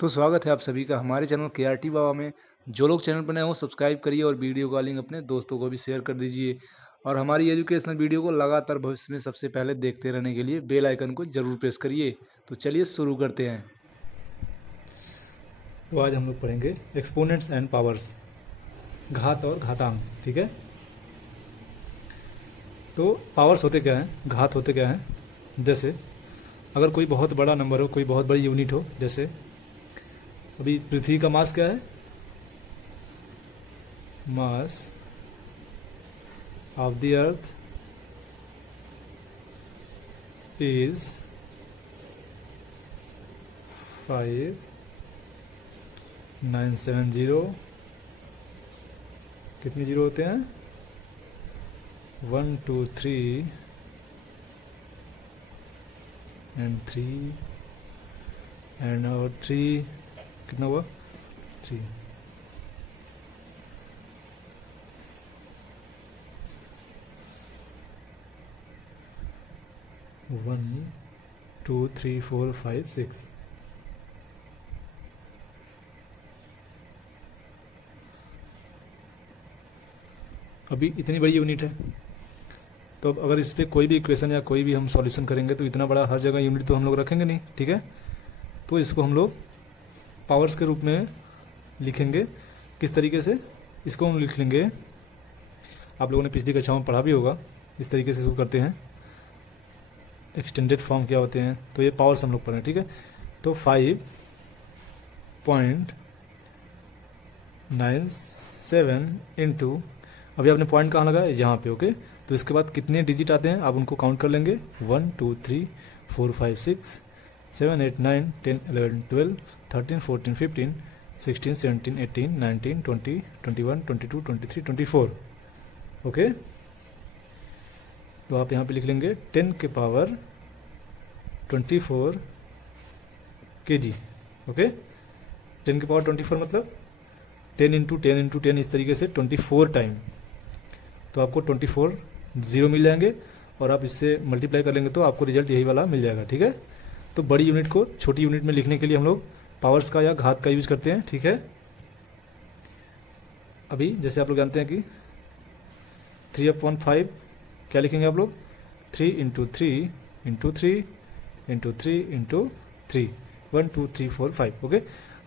तो स्वागत है आप सभी का हमारे चैनल KRT बाबा में। जो लोग चैनल पर नए हो सब्सक्राइब करिए और वीडियो का लिंक अपने दोस्तों को भी शेयर कर दीजिए। और हमारी एजुकेशनल वीडियो को लगातार भविष्य में सबसे पहले देखते रहने के लिए बेल आइकन को जरूर प्रेस करिए। तो चलिए शुरू करते हैं। तो आज हम लोग पढ़ेंगे एक्सपोनेंट्स एंड पावर्स, घात और घातांक। ठीक है, तो पावर्स होते क्या हैं, घात होते क्या हैं। जैसे अगर कोई बहुत बड़ा नंबर हो, कोई बहुत बड़ी यूनिट हो, जैसे अभी पृथ्वी का मास क्या है, mass of the earth is 5970। कितने जीरो होते हैं, 1 2 3 एंड 3 एंड और 3 कितना हुआ, 3। वन 2 3 4 5 6। अभी इतनी बड़ी यूनिट है, तो अब अगर इस पर कोई भी इक्वेशन या कोई भी हम सॉल्यूशन करेंगे तो इतना बड़ा हर जगह यूनिट तो हम लोग रखेंगे नहीं। ठीक है, तो इसको हम लोग पावर्स के रूप में लिखेंगे। किस तरीके से इसको हम लिख लेंगे, आप लोगों ने पिछली कक्षाओं में पढ़ा भी होगा। इस तरीके से इसको करते हैं, एक्सटेंडेड फॉर्म क्या होते हैं, तो ये पावर्स हम लोग पढ़ें। ठीक है, तो 5.97 इंटू, अभी आपने पॉइंट कहाँ लगा, यहाँ पे। ओके, तो इसके बाद कितने डिजिट आते हैं आप उनको काउंट कर लेंगे। 1 2 3 4 5 6 7 8 9 10 11 12 13 14 15 16 17 18 19 20 21 22 23 24। ओके, तो आप यहाँ पे लिख लेंगे 10 के पावर 24 kg। ओके, 10 के पावर 24 मतलब 10 इंटू 10 इंटू 10, इस तरीके से 24 टाइम। तो आपको 24 जीरो मिल जाएंगे और आप इससे मल्टीप्लाई कर लेंगे तो आपको रिजल्ट यही वाला मिल जाएगा। ठीक है, तो बड़ी यूनिट को छोटी यूनिट में लिखने के लिए हम लोग पावर्स का या घात का यूज करते हैं। ठीक है, अभी जैसे आप लोग जानते हैं कि 3/5 क्या लिखेंगे आप लोग, 3 into 3 into 3 into 3 into 3, 1 2 3 4 5। Okay,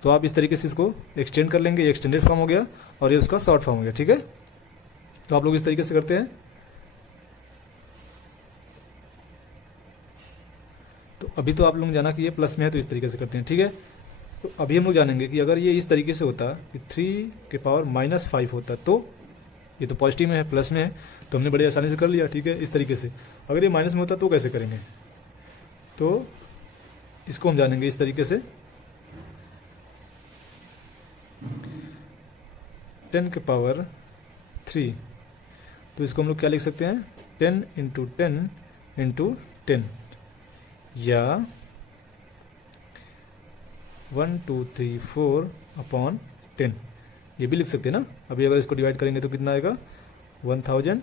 तो आप इस तरीके से इसको एक्सटेंड कर लेंगे, ये एक्सटेंडेड फॉर्म हो गया और ये उसका शॉर्ट फॉर्म हो गया। ठीक है, तो आप लोग इस तरीके से करते हैं। तो अभी तो आप लोग जाना कि ये प्लस में है तो इस तरीके से करते हैं। ठीक है, तो अभी हम लोग जानेंगे कि अगर ये इस तरीके से होता कि 3 के पावर -5 होता, तो ये तो पॉजिटिव में है, प्लस में है, तो हमने बड़े आसानी से कर लिया। ठीक है, इस तरीके से। अगर ये माइनस में होता तो कैसे करेंगे, तो इसको हम जानेंगे इस तरीके से। 10 के पावर 3, तो इसको हम लोग क्या लिख सकते हैं, 10 इंटू 10 इंटू 10, या 1 2 3 4 अपॉन 10, ये भी लिख सकते हैं ना। अभी अगर इसको डिवाइड करेंगे तो कितना आएगा, 1000,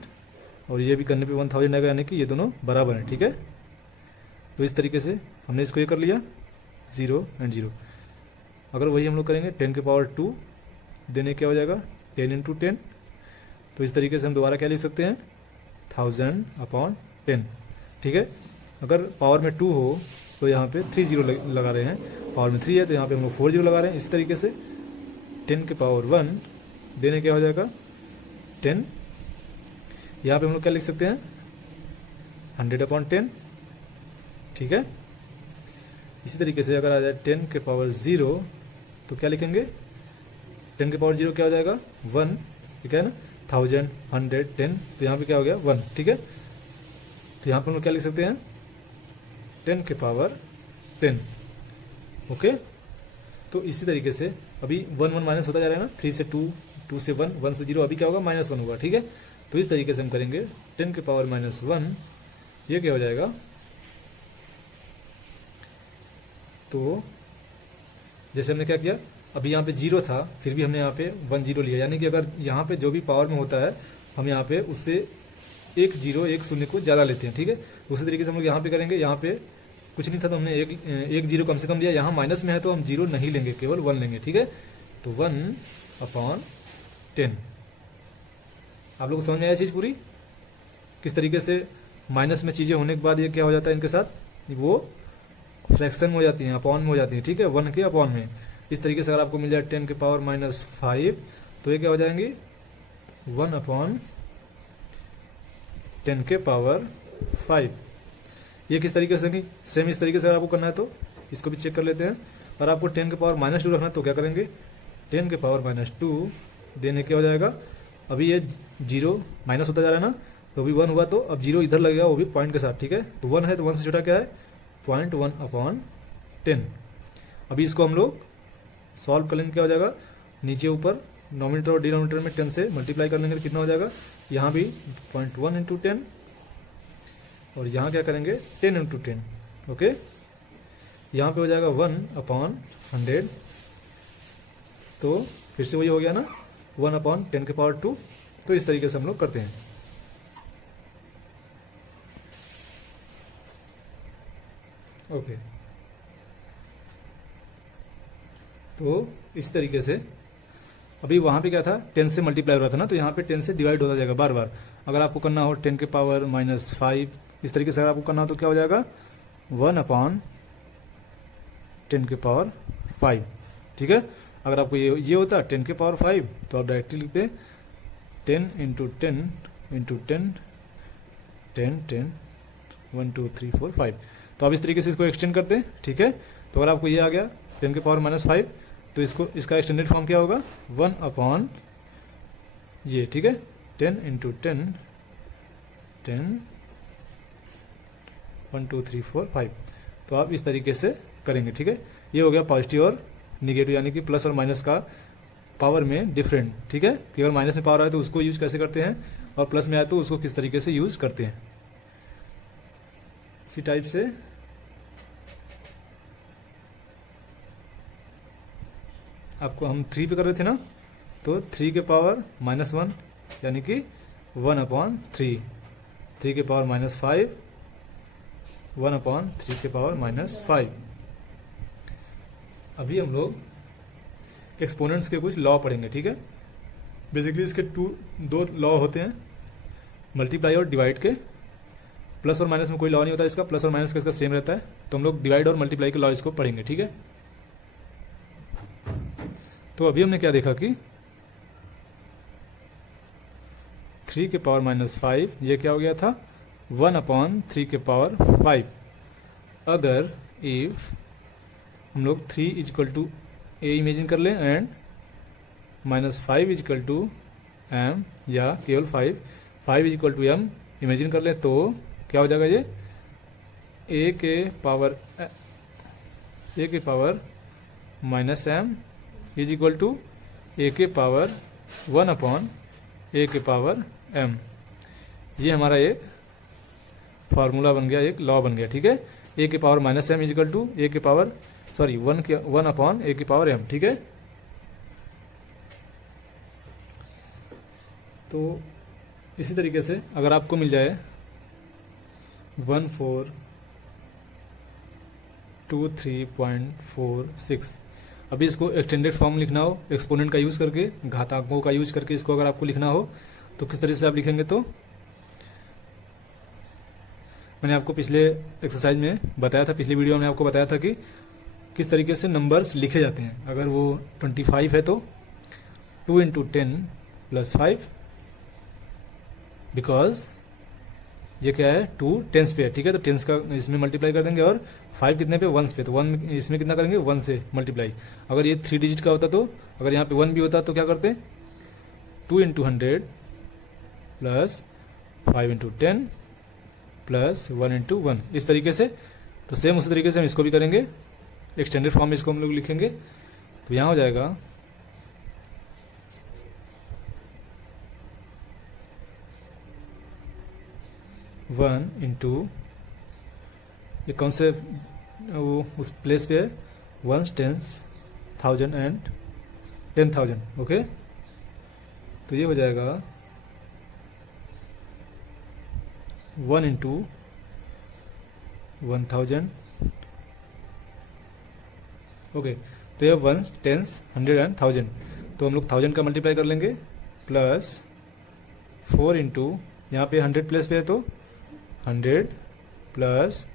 और ये भी करने पे 1000 आएगा, यानी कि ये दोनों बराबर हैं। ठीक है, तो इस तरीके से हमने इसको ये कर लिया, 0 एंड 0। अगर वही हम लोग करेंगे 10 के पावर 2 देने क्या हो जाएगा, 10 इंटू 10, तो इस तरीके से हम दोबारा क्या लिख सकते हैं, 1000 अपॉन 10। ठीक है, अगर पावर में 2 हो तो यहाँ पे 3 जीरो लगा रहे हैं, पावर में 3 है तो यहाँ पे हम लोग 4 जीरो लगा रहे हैं। इसी तरीके से 10 के पावर 1 देने क्या हो जाएगा, 10, यहाँ पे हम लोग क्या लिख सकते हैं, 100 अपॉन 10। ठीक है, इसी तरीके से अगर आ जाए 10 के पावर 0 तो क्या लिखेंगे, 10 के पावर 0 क्या हो जाएगा, 1। ठीक है ना, 1000 100 10, तो यहाँ पे क्या हो गया, 1। ठीक है, तो यहाँ पर हम लोग क्या लिख सकते हैं, 10 के पावर 10। ओके, तो इसी तरीके से अभी 1 1 माइनस होता जा रहा है ना, 3 से 2, 2 से 1, 1 से 0, अभी क्या होगा, -1 होगा। ठीक है, तो इस तरीके से हम करेंगे 10 के पावर -1, ये क्या हो जाएगा, तो जैसे हमने क्या किया, अभी यहाँ पे 0 था, फिर भी हमने यहाँ पे 1 0 लिया, यानी कि अगर यहाँ पे जो भी पावर में होता है हम यहाँ पे उससे 1 0 1 0 को ज़्यादा लेते हैं। ठीक है, उसी तरीके से हम लोग यहाँ पे करेंगे, यहाँ पे कुछ नहीं था तो हमने एक जीरो कम से कम लिया। यहाँ माइनस में है तो हम जीरो नहीं लेंगे, केवल 1 लेंगे, ठीक है। तो 1/10। आप लोग को समझ में आया चीज़ पूरी, किस तरीके से माइनस में चीज़ें होने के बाद ये क्या हो जाता है, इनके साथ वो फ्रैक्शन में हो जाती हैं, अपॉन में हो जाती हैं, ठीक है, 1 के अपॉन में। इस तरीके से अगर आपको मिल जाए 10 के पावर -5 तो ये क्या हो जाएंगे 1/10 के पावर 5। ये किस तरीके से कि सेम इस तरीके से अगर आपको करना है तो इसको भी चेक कर लेते हैं। और आपको 10 के पावर -2 रखना है तो क्या करेंगे, 10 के पावर -2 देने क्या हो जाएगा, अभी ये जीरो माइनस होता जा रहा है ना, तो अभी 1 हुआ तो अब जीरो इधर लगेगा, वो भी पॉइंट के साथ, ठीक है। तो 1 है तो 1 से छोटा क्या है 0.1/10। अभी इसको हम लोग सॉल्व कर लेंगे, क्या हो जाएगा, नीचे ऊपर नॉमिनेटर और डिनोमिनेटर में 10 से मल्टीप्लाई कर लेंगे तो कितना हो जाएगा, यहाँ भी 0.1 × 10 और यहाँ क्या करेंगे 10 × 10, ओके। यहाँ पे हो जाएगा 1/100। तो फिर से वही हो गया ना 1/10 के पावर 2। तो इस तरीके से हम लोग करते हैं। ओके, तो इस तरीके से अभी वहाँ पे क्या था 10 से मल्टीप्लाई हो रहा था ना, तो यहाँ पे 10 से डिवाइड होता जाएगा बार बार। अगर आपको करना हो 10 के पावर -5 इस तरीके से अगर आपको करना हो तो क्या हो जाएगा 1/10 के पावर 5, ठीक है। अगर आपको ये होता 10 के पावर 5 तो आप डायरेक्टली लिखते 10 × 10 × 10 10 10 1 2 3 4 5। तो आप इस तरीके से इसको एक्सटेंड करते हैं, ठीक है। तो अगर आपको ये आ गया 10 के पावर -5 तो इसका एक्सटेंडेड फॉर्म क्या होगा 1/, ये ठीक है 10 × 10 10 1 2 3 4 5। तो आप इस तरीके से करेंगे, ठीक है। ये हो गया पॉजिटिव और निगेटिव, यानी कि प्लस और माइनस का पावर में डिफरेंट, ठीक है। कि अगर माइनस में पावर आए तो उसको यूज कैसे करते हैं और प्लस में आए तो उसको किस तरीके से यूज करते हैं। इसी टाइप से आपको हम 3 पे कर रहे थे ना, तो 3 के पावर -1 यानी कि 1/3, 3 के पावर -5 1/3 के पावर -5। अभी हम लोग एक्सपोनेंट्स के कुछ लॉ पढ़ेंगे, ठीक है। बेसिकली इसके दो लॉ होते हैं, मल्टीप्लाई और डिवाइड के। प्लस और माइनस में कोई लॉ नहीं होता इसका, प्लस और माइनस का इसका सेम रहता है। तो हम लोग डिवाइड और मल्टीप्लाई के लॉ इसको पढ़ेंगे, ठीक है। तो अभी हमने क्या देखा कि 3 के पावर -5 ये क्या हो गया था 1/3 के पावर 5। अगर इफ हम लोग 3 = a इमेजिन कर लें एंड -5 = m या केवल 5 = m इमेजिन कर लें तो क्या हो जाएगा, ये a के पावर -m = a के पावर 1/a के पावर m। ये हमारा एक फार्मूला बन गया, एक लॉ बन गया, ठीक है। a के पावर -m = a के पावर 1/a के पावर m, ठीक है। तो इसी तरीके से अगर आपको मिल जाए 1423.46, अभी इसको एक्सटेंडेड फॉर्म लिखना हो एक्सपोनेंट का यूज करके, घातांकों का यूज करके इसको अगर आपको लिखना हो तो किस तरीके से आप लिखेंगे, तो मैंने आपको पिछले एक्सरसाइज में बताया था, पिछली वीडियो में आपको बताया था कि किस तरीके से नंबर्स लिखे जाते हैं। अगर वो 25 है तो 2 × 10 + 5, बिकॉज ये क्या है 2 10s पे है, ठीक है। तो 10s का इसमें मल्टीप्लाई कर देंगे और 5 कितने पे 1s पे, तो 1 इसमें कितना करेंगे 1 से मल्टीप्लाई। अगर ये 3 डिजिट का होता तो अगर यहाँ पे 1 भी होता तो क्या करते 2 × 100 + 5 × 10 + 1 × 1, इस तरीके से। तो सेम उसी तरीके से हम इसको भी करेंगे, एक्सटेंडेड फॉर्म में इसको हम लोग लिखेंगे। तो यहाँ हो जाएगा 1 × ये कौन से वो उस प्लेस पे है 1s 10s 1000 एंड 10,000, ओके। तो ये हो जाएगा 1 × 1000 ओके, तो ये 1, 10, 100 एंड 1000, तो हम लोग 1000 का मल्टीप्लाई कर लेंगे प्लस 4 इंटू यहाँ पे 100 प्लस पे है तो 100 plus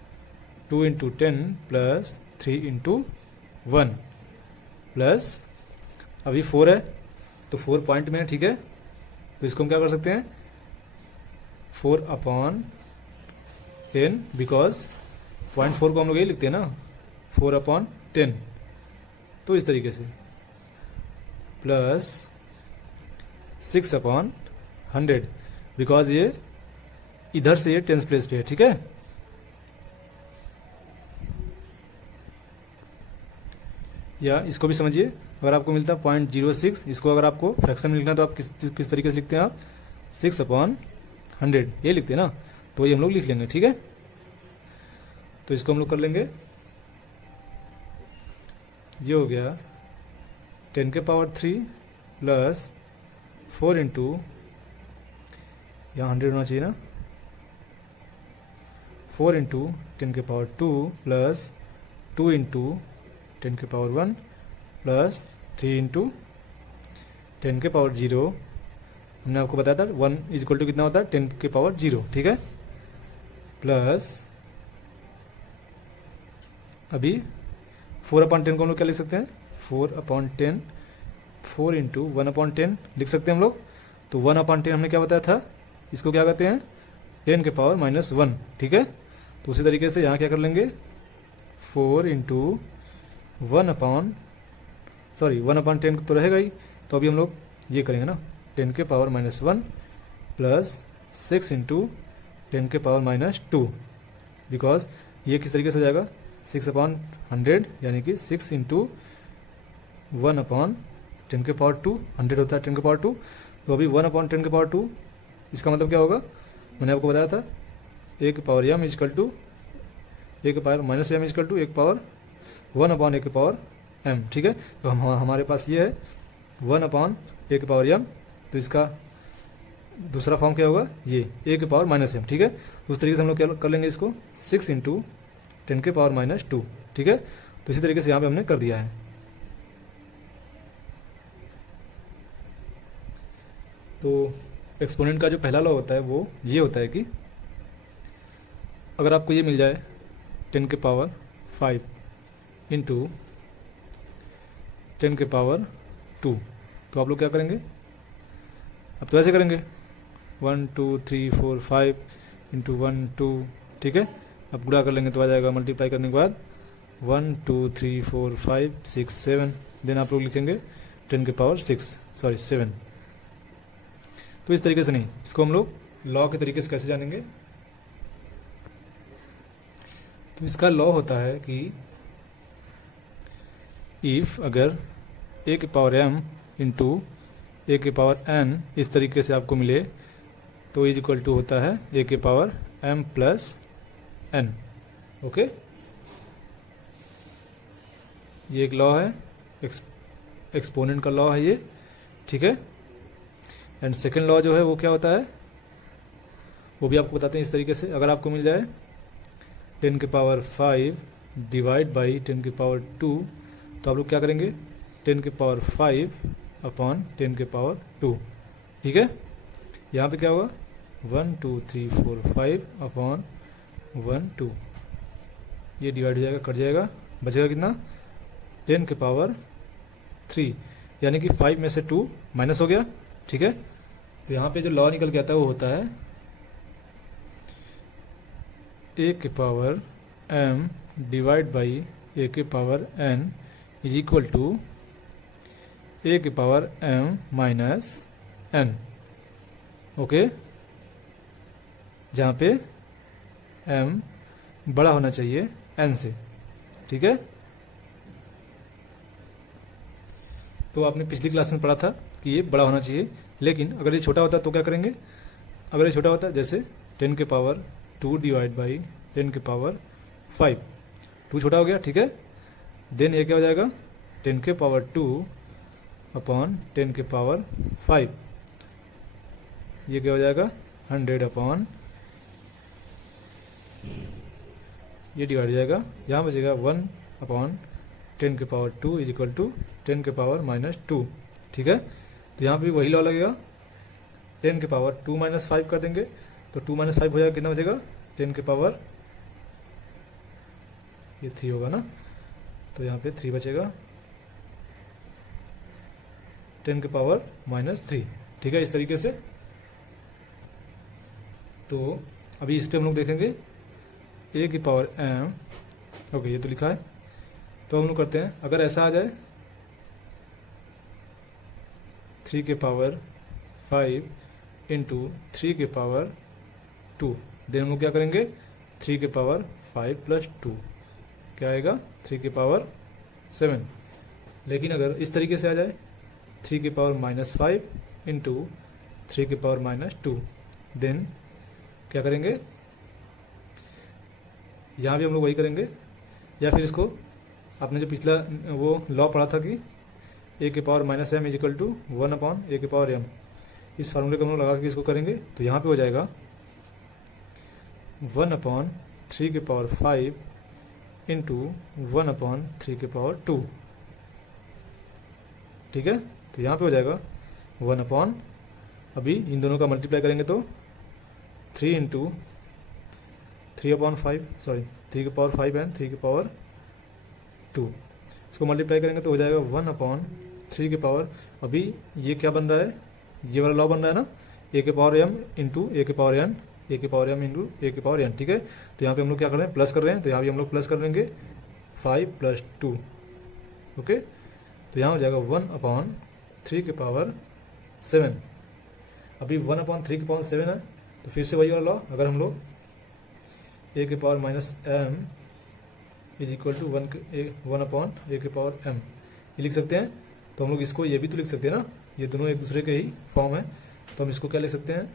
2 into 10 plus 3 into 1 plus अभी 4 है तो 4 पॉइंट में है, ठीक है। तो इसको हम क्या कर सकते हैं 4/10, बिकॉज 0.4 को हम लोग यही लिखते हैं ना 4/10, तो इस तरीके से प्लस 6/100, बिकॉज ये इधर से ये टेंस प्लेस पे है, ठीक है। या इसको भी समझिए, अगर आपको मिलता है 0.06, इसको अगर आपको फ्रैक्शन में लिखना है तो आप किस तरीके से लिखते हैं आप 6/100 ये लिखते हैं ना, तो ये हम लोग लिख लेंगे, ठीक है। तो इसको हम लोग कर लेंगे, ये हो गया 10⁻³ प्लस 4 इंटू यहाँ 100 होना चाहिए ना, 4 into 10⁻² plus 2 into 10⁻1 plus 3 into 10⁻0, हमने आपको बताया था 1 इक्वल टू कितना होता है 10⁻0, ठीक है। प्लस अभी 4/10 को हम लोग क्या लिख सकते हैं 4/10, 4 इंटू 1/10 लिख सकते हैं हम लोग। तो 1/10 हमने क्या बताया था, इसको क्या कहते हैं 10⁻⁻1, ठीक है। तो उसी तरीके से यहाँ क्या कर लेंगे 4 इंटू 1/10 तो रहेगा ही, तो अभी हम लोग ये करेंगे ना 10⁻⁻1 प्लस 6 इंटू 10⁻⁻2, बिकॉज ये किस तरीके से हो जाएगा 6/100, यानी कि 6 इंटू 1/10⁻², 100 होता है 10⁻², तो अभी 1/10⁻², इसका मतलब क्या होगा, मैंने आपको बताया था 1/m is equal to 1/-m is equal to 1/1/m, ठीक है। तो हमारे पास ये है 1/1/m, तो इसका दूसरा फॉर्म क्या होगा ये 1/-m, ठीक है। तो उस तरीके से हम लोग क्या कर लेंगे इसको 6 इंटू 10⁻², ठीक है। तो इसी तरीके से यहाँ पे हमने कर दिया है। तो एक्सपोनेंट का जो पहला लॉ होता है वो ये होता है कि अगर आपको ये मिल जाए 10⁵ इंटू 10⁻², तो आप लोग क्या करेंगे, अब तो ऐसे करेंगे 1 2 3 4 5 इंटू 1 2, ठीक है। अब गुणा कर लेंगे तो आ जाएगा, मल्टीप्लाई करने के बाद 1 2 3 4 5 6 7, देन आप लोग लिखेंगे 7। तो इस तरीके से नहीं, इसको हम लोग लॉ के तरीके से कैसे जानेंगे, तो इसका लॉ होता है कि इफ अगर a⁻m इंटू a⁻n इस तरीके से आपको मिले तो इज इक्वल टू होता है a⁻m प्लस n, ओके। ये एक लॉ है, एक्सपोनेंट का लॉ है ये, ठीक है। एंड सेकेंड लॉ जो है वो क्या होता है वो भी आपको बताते हैं इस तरीके से, अगर आपको मिल जाए 10⁵ डिवाइड बाई 10⁵2, तो आप लोग क्या करेंगे 10⁵/10⁵2, ठीक है। यहाँ पे क्या होगा 1 2 3 4 5/1 2, ये डिवाइड हो जाएगा, कट जाएगा, बचेगा कितना 10⁵3, यानी कि 5 में से 2 माइनस हो गया, ठीक है। तो यहाँ पे जो लॉ निकल के आता है वो होता है a⁻m divide by a⁻n is equal to a⁻m minus n, okay, जहाँ पे m बड़ा होना चाहिए n से, ठीक है। तो आपने पिछली क्लास में पढ़ा था कि ये बड़ा होना चाहिए, लेकिन अगर ये छोटा होता तो क्या करेंगे, अगर ये छोटा होता जैसे 10⁻2 डिवाइड बाई 10⁵5, 2 छोटा हो गया, ठीक है। देन ये क्या हो जाएगा 10⁻2/10⁵5, ये क्या हो जाएगा 100/, ये डिवाइड हो जाएगा, यहाँ बचेगा 1/10 10 के पावर 2 इज इक्वल टू 10 के पावर माइनस 2। ठीक है, तो यहाँ पे वही लॉ लगेगा, 10 के पावर 2 माइनस 5 कर देंगे तो 2 माइनस 5 हो जाएगा, कितना बचेगा 10 के पावर, ये 3 होगा ना, तो यहाँ पे 3 बचेगा, 10 के पावर माइनस 3। ठीक है, इस तरीके से। तो अभी इस पे हम लोग देखेंगे a की पावर m, ओके ये तो लिखा है, तो हम लोग करते हैं, अगर ऐसा आ जाए 3 के पावर 5 इंटू 3 के पावर 2, देन हम लोग क्या करेंगे 3 के पावर 5 प्लस 2 क्या आएगा 3 के पावर 7। लेकिन अगर इस तरीके से आ जाए 3 के पावर माइनस 5 इंटू 3 के पावर माइनस 2, देन क्या करेंगे, यहाँ भी हम लोग वही करेंगे, या फिर इसको आपने जो पिछला वो लॉ पढ़ा था कि a के power minus m is equal to 1 upon a के पावर m, इस फार्मूले को हम लोग लगा के इसको करेंगे, तो यहाँ पे हो जाएगा 1 अपॉन 3 के पावर 5 इंटू 1 अपॉन 3 के पावर 2। ठीक है, तो यहाँ पे हो जाएगा 1 अपॉन, अभी इन दोनों का मल्टीप्लाई करेंगे तो 3 इंटू 3 अपॉन 5, सॉरी 3 के पावर 5 एंड 3 के पावर 2, इसको मल्टीप्लाई करेंगे तो हो जाएगा 1 अपॉन 3 के पावर, अभी ये क्या बन रहा है, ये वाला लॉ बन रहा है ना, a के पावर m इंटू a के पावर n, a के पावर m इंटू a के पावर n। ठीक है, तो यहाँ पे हम लोग क्या कर रहे हैं, प्लस कर रहे हैं, तो यहाँ भी हम लोग प्लस कर लेंगे 5 प्लस 2। ओके, तो यहाँ हो जाएगा 1 अपॉन 3 के पावर 7। अभी 1 अपॉन 3 के पावर 7 है, तो फिर से वही वाला लॉ, अगर हम लोग a के power minus m is equal to 1 upon a के पावर m ये लिख सकते हैं, तो हम लोग इसको ये भी तो लिख सकते हैं ना, ये दोनों एक दूसरे के ही फॉर्म है, तो हम इसको क्या लिख सकते हैं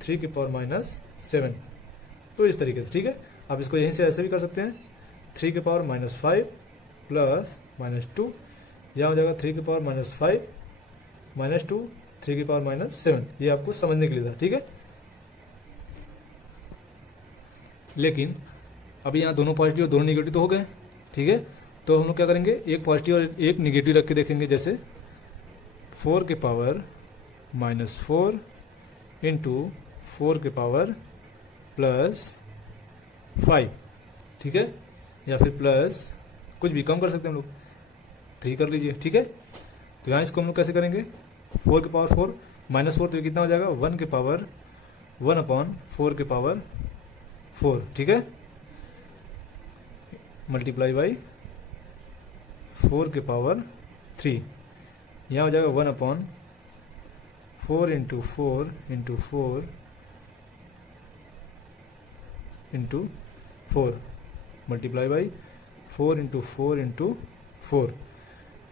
3 के पावर माइनस 7। तो इस तरीके से, ठीक है, आप इसको यहीं से ऐसे भी कर सकते हैं 3 के पावर माइनस 5 प्लस माइनस 2, यहाँ हो जाएगा 3 के पावर माइनस 5 माइनस 2 3 के पावर माइनस 7, ये आपको समझने के लिए था। ठीक है, लेकिन अभी यहाँ दोनों पॉजिटिव और दोनों निगेटिव तो हो गए। ठीक है, तो हम लोग क्या करेंगे, एक पॉजिटिव और एक निगेटिव रख के देखेंगे, जैसे 4 के पावर माइनस 4 इंटू 4 के पावर प्लस 5। ठीक है, या फिर प्लस कुछ भी कम कर सकते हैं हम लोग, 3 कर लीजिए। ठीक है, तो यहाँ इसको हम लोग कैसे करेंगे, 4 के पावर 4 माइनस 4, तो ये कितना हो जाएगा 1 के पावर 1 अपॉन 4 के पावर 4। ठीक है, मल्टीप्लाई बाई 4 के पावर 3, यहाँ हो जाएगा 1 upon 4 into 4 into 4 into 4 multiply by 4 into 4 into 4,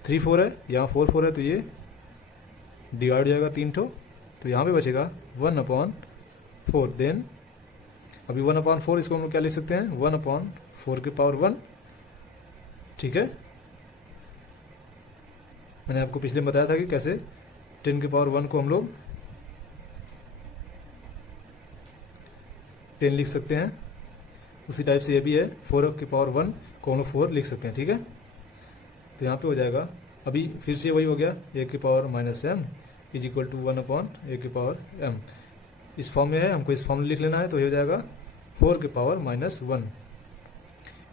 3 4 है, यहाँ 4 4 है, तो ये डिवाइड हो जाएगा 3 ठो, तो यहाँ पे बचेगा 1 अपॉन 4। देन अभी 1 अपॉन 4 इसको हम लोग क्या लिख सकते हैं 1 अपॉन 4 के पावर 1। ठीक है, मैंने आपको पिछले में बताया था कि कैसे 10 के पावर 1 को हम लोग 10 लिख सकते हैं, उसी टाइप से ये भी है 4 के पावर 1 को हम लोग 4 लिख सकते हैं। ठीक है, तो यहाँ पे हो जाएगा, अभी फिर से वही हो गया a के power minus m is equal to 1 upon a के पावर m, इस फॉर्म में है, हमको इस फॉर्म में लिख लेना है, तो ये हो जाएगा 4 के पावर माइनस 1।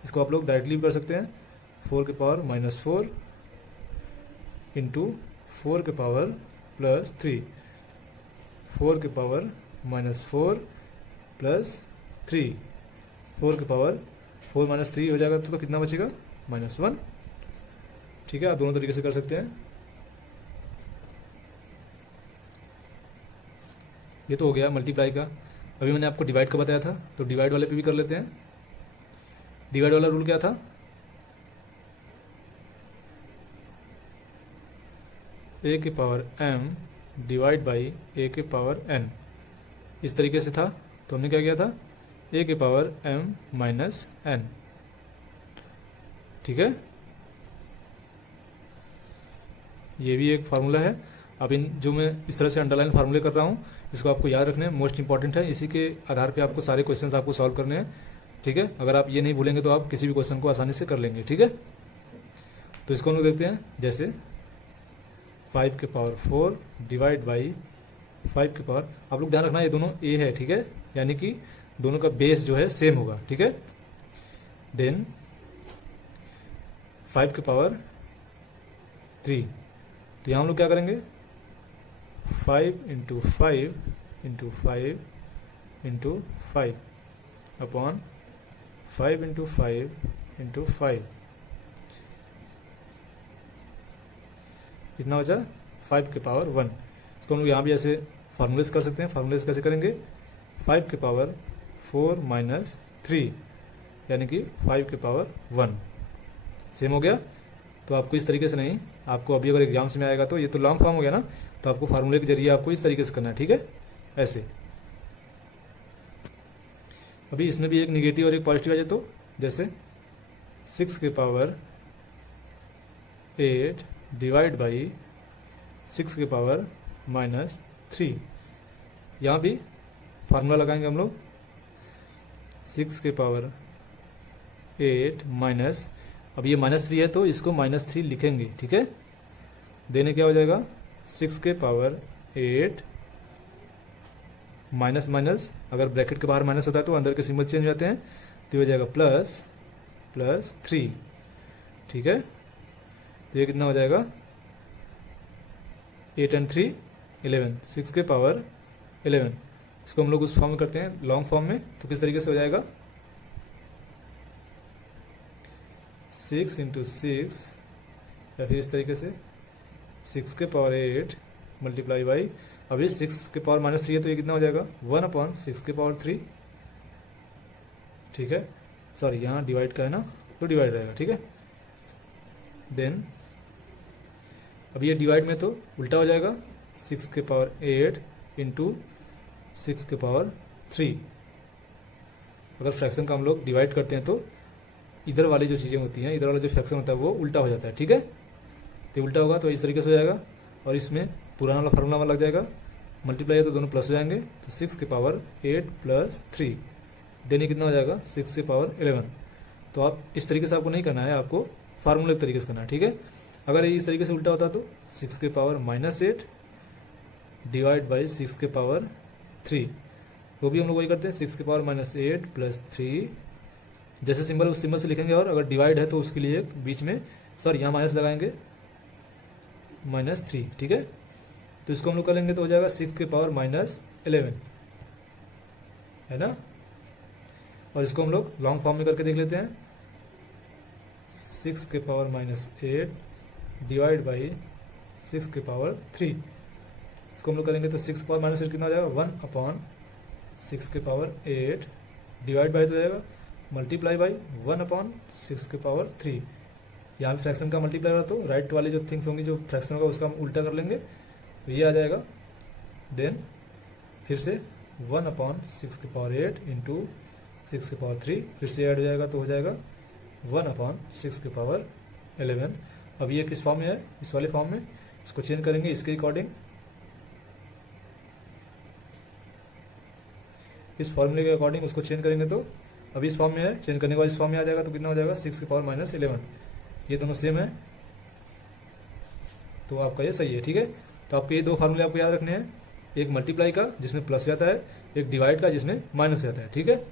इसको आप लोग डायरेक्टली भी कर सकते हैं, 4 के पावर माइनस 4 इंटू 4 के पावर प्लस 3, 4 के पावर माइनस 4 प्लस 3, 4 के पावर 4 माइनस 3 हो जाएगा, तो कितना बचेगा -1। ठीक है, आप दोनों तरीके से कर सकते हैं। ये तो हो गया मल्टीप्लाई का। अभी मैंने आपको डिवाइड का बताया था, तो डिवाइड वाले पे भी कर लेते हैं। डिवाइड वाला रूल क्या था, a के power m divide by a के पावर n, इस तरीके से था। तो हमने क्या किया था a के पावर m माइनस n। ठीक है, ये भी एक फार्मूला है। अब इन जो मैं इस तरह से अंडरलाइन फार्मूले कर रहा हूँ, इसको आपको याद रखना है, मोस्ट इंपॉर्टेंट है। इसी के आधार पे आपको सारे क्वेश्चंस आपको सॉल्व करने हैं। ठीक है, अगर आप ये नहीं भूलेंगे तो आप किसी भी क्वेश्चन को आसानी से कर लेंगे। ठीक है, तो इसको हम लोग देखते हैं, जैसे 5 के पावर 4 डिवाइड बाई 5 के पावर, आप लोग ध्यान रखना ये दोनों ए है, ठीक है, यानी कि दोनों का बेस जो है सेम होगा, ठीक है। देन 5 के पावर 3, तो यहाँ हम लोग क्या करेंगे, 5 into 5 into 5 into 5 upon 5 into 5 into 5, कितना बचा, 5 के पावर 1। इसको हम लोग यहाँ भी ऐसे फार्मूलेस कर सकते हैं। फार्मूलेस कैसे करेंगे, 5 के पावर 4 माइनस 3 यानी कि 5 के पावर 1, सेम हो गया। तो आपको इस तरीके से नहीं, आपको अभी अगर एग्जाम्स में आएगा तो ये तो लॉन्ग फॉर्म हो गया ना, तो आपको फार्मूले के जरिए आपको इस तरीके से करना है, ठीक है, ऐसे। अभी इसमें भी एक निगेटिव और एक पॉजिटिव आ जाए, तो जैसे 6 के पावर 8 डिवाइड बाई 6 के पावर माइनस 3, यहाँ भी फार्मूला लगाएंगे हम लोग, 6 के पावर 8 माइनस, अब ये -3 है तो इसको -3 लिखेंगे, ठीक है। देने क्या हो जाएगा, 6 के पावर 8 माइनस माइनस, अगर ब्रैकेट के बाहर माइनस होता है तो अंदर के सिंबल चेंज हो जाते हैं, तो ये हो जाएगा प्लस 3, ठीक है। तो ये कितना हो जाएगा, 8 and 3 11, 6 के पावर 11। इसको हम लोग उस फॉर्म में करते हैं लॉन्ग फॉर्म में, तो किस तरीके से हो जाएगा, 6 इंटू 6 या फिर इस तरीके से 6 के पावर 8 मल्टीप्लाई बाई, अभी 6 के पावर -3 है तो ये कितना हो जाएगा, 1 अपॉन 6 के पावर 3, ठीक है। सॉरी यहाँ डिवाइड का है ना, तो डिवाइड रहेगा, ठीक है। देन अब ये डिवाइड में तो उल्टा हो जाएगा, 6 के पावर 8 इंटू 6 के पावर 3। अगर फ्रैक्शन का हम लोग डिवाइड करते हैं तो इधर वाली जो चीज़ें होती हैं, इधर वाला जो फ्रैक्शन होता है वो उल्टा हो जाता है, ठीक है। तो उल्टा होगा तो इस तरीके से हो जाएगा, और इसमें पुराना वाला फार्मूला लग जाएगा, मल्टीप्लाई है तो दोनों प्लस हो जाएंगे, तो 6 के पावर 8 प्लस 3 देने कितना हो जाएगा, 6 के पावर 11। तो आप इस तरीके से आपको नहीं करना है, आपको फार्मूले के तरीके से करना है, ठीक है। अगर ये इस तरीके से उल्टा होता तो 6 के पावर -8 डिवाइड बाई 6 के पावर 3, वो भी हम लोग वही करते हैं, 6 के पावर -8 प्लस 3, जैसे सिंबल उस सिंबल से लिखेंगे, और अगर डिवाइड है तो उसके लिए बीच में सॉरी यहाँ माइनस लगाएंगे, -3, ठीक है। तो इसको हम लोग करेंगे तो हो जाएगा 6 के पावर -11, है ना। और इसको हम लोग लॉन्ग फॉर्म में करके देख लेते हैं, 6 के पावर -8 डिवाइड बाई 6 के पावर 3, इसको हम लोग करेंगे तो 6 के पावर -8 कितना हो जाएगा, 1 अपॉन 6 के पावर 8 डिवाइड बाई तो हो जाएगा मल्टीप्लाई बाई 1 अपॉन 6 के पावर 3। यहाँ पे फ्रैक्शन का मल्टीप्लाई होगा तो राइट वाली जो थिंग्स होंगी, जो फ्रैक्शन होगा उसका हम उल्टा कर लेंगे, तो ये आ जाएगा। देन फिर से 1 अपॉन 6 के पावर 8 इंटू 6 के पावर 3, फिर से ऐड हो जाएगा तो हो जाएगा 1 अपॉन 6 के पावर 11। अब ये किस फॉर्म में है, इस वाले फॉर्म में, इसको चेंज करेंगे इसके अकॉर्डिंग, इस फॉर्मूले के अकॉर्डिंग उसको चेंज करेंगे तो अभी इस फॉर्म में है, चेंज करने के बाद इस फॉर्म में आ जाएगा तो कितना हो जाएगा, 6 के पावर -11। ये दोनों सेम है तो आपका ये सही है, ठीक है। तो आपके ये दो फार्मूले आपको याद रखने हैं, एक मल्टीप्लाई का जिसमें प्लस जाता है, एक डिवाइड का जिसमें माइनस जाता है, ठीक है।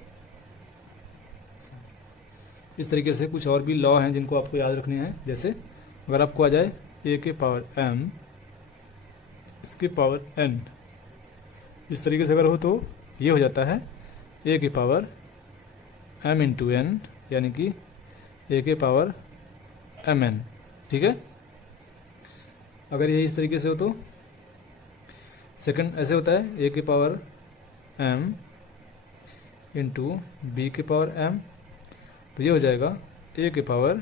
इस तरीके से कुछ और भी लॉ हैं जिनको आपको याद रखने हैं, जैसे अगर आपको आ जाए a के पावर m इसके पावर n, इस तरीके से अगर हो तो ये हो जाता है a के पावर m इंटू n, यानी कि a के पावर mn, ठीक है। अगर ये इस तरीके से हो तो सेकंड ऐसे होता है a के पावर m इंटू b के पावर m, तो ये हो जाएगा a के power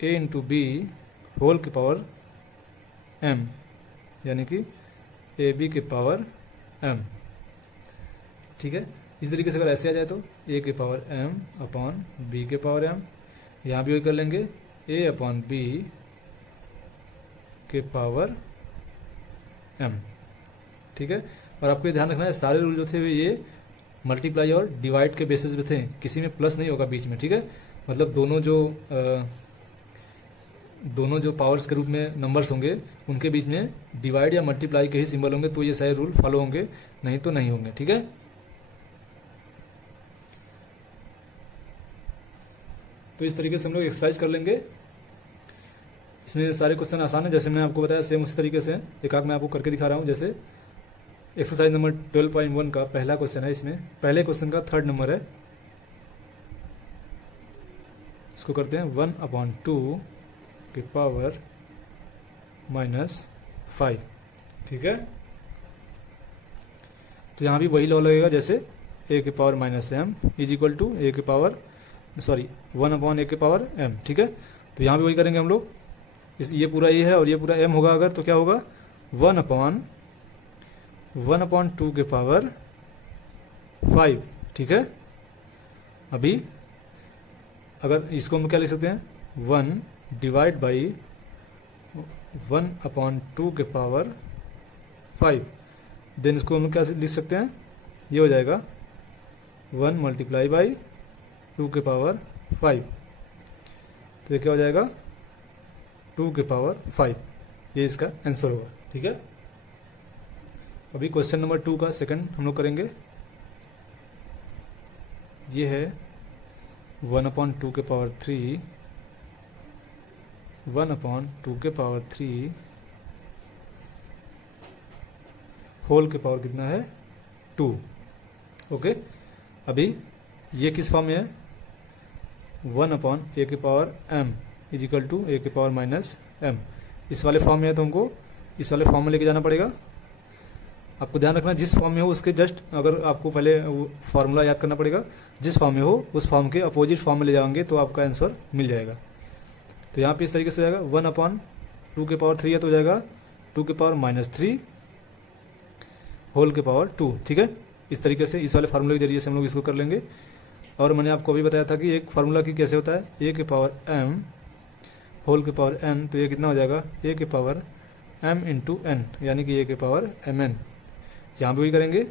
a into b whole के पावर m, यानी कि ए बी के पावर m, ठीक है। इस तरीके से अगर ऐसे आ जाए तो a के पावर m अपॉन b के पावर m, यहाँ भी वही कर लेंगे a अपॉन b के पावर m, ठीक है। और आपको ये ध्यान रखना है, सारे रूल जो थे ये मल्टीप्लाई और डिवाइड के बेसिस पे थे, किसी में प्लस नहीं होगा बीच में, ठीक है। मतलब दोनों जो पावर्स के रूप में नंबर्स होंगे उनके बीच में डिवाइड या मल्टीप्लाई के ही सिंबल होंगे तो ये सारे रूल फॉलो होंगे, नहीं तो नहीं होंगे। ठीक है, तो इस तरीके से हम लोग एक्सरसाइज कर लेंगे। इसमें सारे क्वेश्चन आसान है, जैसे मैंने आपको बताया सेम उसी तरीके से एक आग मैं आपको करके दिखा रहा हूँ। जैसे एक्सरसाइज नंबर 12.1 का पहला क्वेश्चन है, इसमें पहले क्वेश्चन का 3rd नंबर है। इसको करते हैं 1/2 की पावर -5। ठीक है, तो यहाँ भी वही लॉ लगेगा जैसे a की power -m is equal to a की पावर 1/a की पावर m। ठीक है, तो यहाँ भी वही करेंगे हम लोग। ये पूरा a है और ये पूरा m होगा अगर, तो क्या होगा 1/2 के पावर 5। ठीक है, अभी अगर इसको हम क्या लिख सकते हैं 1 डिवाइड बाई 1/2 के पावर 5। देन इसको हम क्या लिख सकते हैं, ये हो जाएगा 1 मल्टीप्लाई बाई 2 के पावर 5। तो ये क्या हो जाएगा 2 के पावर 5, ये इसका आंसर होगा। ठीक है, अभी क्वेश्चन नंबर 2 का सेकंड हम लोग करेंगे। ये है 1/2 के पावर 3, 1/2 के पावर 3 होल के पावर कितना है 2। ओके, अभी ये किस फॉर्म में है 1/a के power m is equal to a के पावर -m। इस वाले फॉर्म में है तो हमको इस वाले फॉर्म में लेके जाना पड़ेगा। आपको ध्यान रखना जिस फॉर्म में हो उसके जस्ट, अगर आपको पहले वो फार्मूला याद करना पड़ेगा, जिस फॉर्म में हो उस फॉर्म के अपोजिट फॉर्म में ले जाएंगे तो आपका आंसर मिल जाएगा। तो यहाँ पे इस तरीके से हो जाएगा 1/2 के पावर 3 है तो हो जाएगा 2 के पावर -3 होल के पावर 2। ठीक है, इस तरीके से इस वाले फार्मूले के जरिए से हम लोग इसको कर लेंगे। और मैंने आपको अभी बताया था कि एक फार्मूला की कैसे होता है a के पावर m होल के पावर n, तो ये कितना हो जाएगा a के पावर m इंटू n, यानी कि a के पावर mn। यहाँ भी वही करेंगे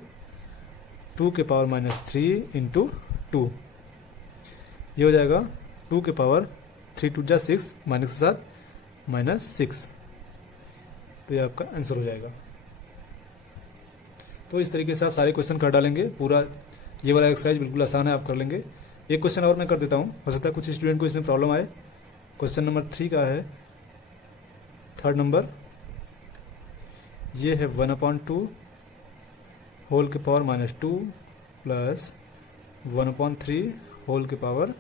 2 के पावर -3 इंटू 2, ये हो जाएगा 2 के पावर 3 2 6 माइनस के साथ -6, तो ये आपका आंसर हो जाएगा। तो इस तरीके से आप सारे क्वेश्चन कर डालेंगे। पूरा ये वाला एक्सरसाइज बिल्कुल आसान है, आप कर लेंगे। एक क्वेश्चन और मैं कर देता हूँ, हो सकता है कुछ स्टूडेंट को इसमें प्रॉब्लम आए। क्वेश्चन नंबर 3 का है 3rd नंबर। ये है 1/2 होल के पावर -2 प्लस 1/3 होल के पावर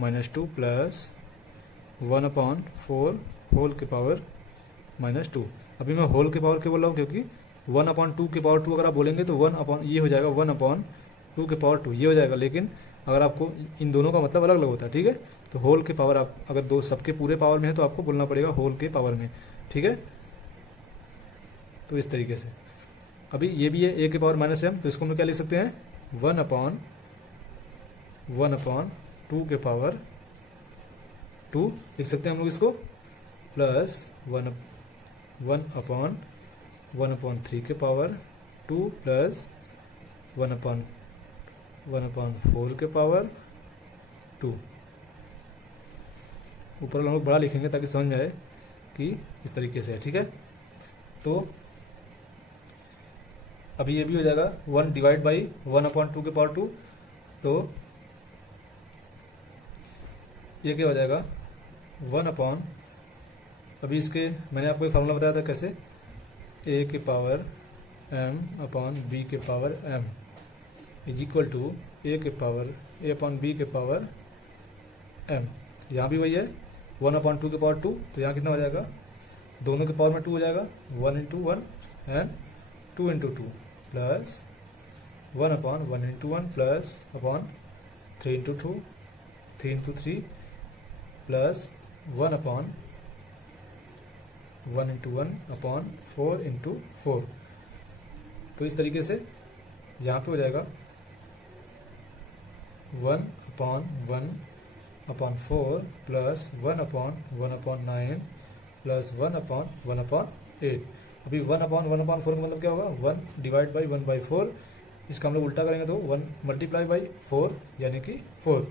-2 प्लस 1/4 होल के पावर -2। अभी मैं होल के पावर क्यों बोल रहा हूँ, क्योंकि 1/2 के पावर 2 अगर आप बोलेंगे तो ये हो जाएगा 1/2 के पावर 2 ये हो जाएगा, लेकिन अगर आपको इन दोनों का मतलब अलग अलग होता है। ठीक है, तो होल के पावर आप अगर दो सबके पूरे पावर में है तो आपको बोलना पड़ेगा होल के पावर में। ठीक है, तो इस तरीके से अभी ये भी है a के पावर -m, तो इसको हम क्या लिख सकते हैं 1/2 के पावर 2 लिख सकते हैं हम लोग इसको, प्लस 1/3 के पावर 2 प्लस 1/4 के पावर 2। ऊपर हम लोग बड़ा लिखेंगे ताकि समझ में आए कि इस तरीके से है। ठीक है, तो अभी ये भी हो जाएगा 1 डिवाइड बाई 1/2 के पावर 2, तो ये क्या हो जाएगा 1/, अभी इसके मैंने आपको एक फार्मूला बताया था कैसे, a के पावर m/b के power m is equal to a के पावर a/b के पावर m। यहाँ भी वही है 1/2 के पावर 2, तो यहाँ कितना हो जाएगा, दोनों के पावर में 2 हो जाएगा, 1 into 1 and 2 into 2 plus 1/1 into 1 plus 3 into 2 3 into 3 plus 1/1 into 1/4 into 4। तो इस तरीके से यहाँ पे हो जाएगा 1/1/4 प्लस 1/1/9 प्लस 1/1/8। अभी 1/1/4 का मतलब क्या होगा 1 डिवाइड बाई 1/4, इसका हम लोग उल्टा करेंगे तो 1 मल्टीप्लाई बाई 4 यानी कि 4।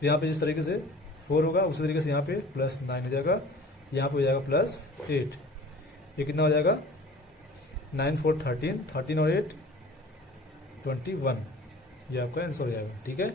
तो यहाँ पे जिस तरीके से 4 होगा उसी तरीके से यहाँ पे +9 हो जाएगा, यहाँ पे हो जाएगा +8। ये कितना हो जाएगा 9 4 13, 13 और 8 21। ये आपका आंसर हो जाएगा। ठीक है।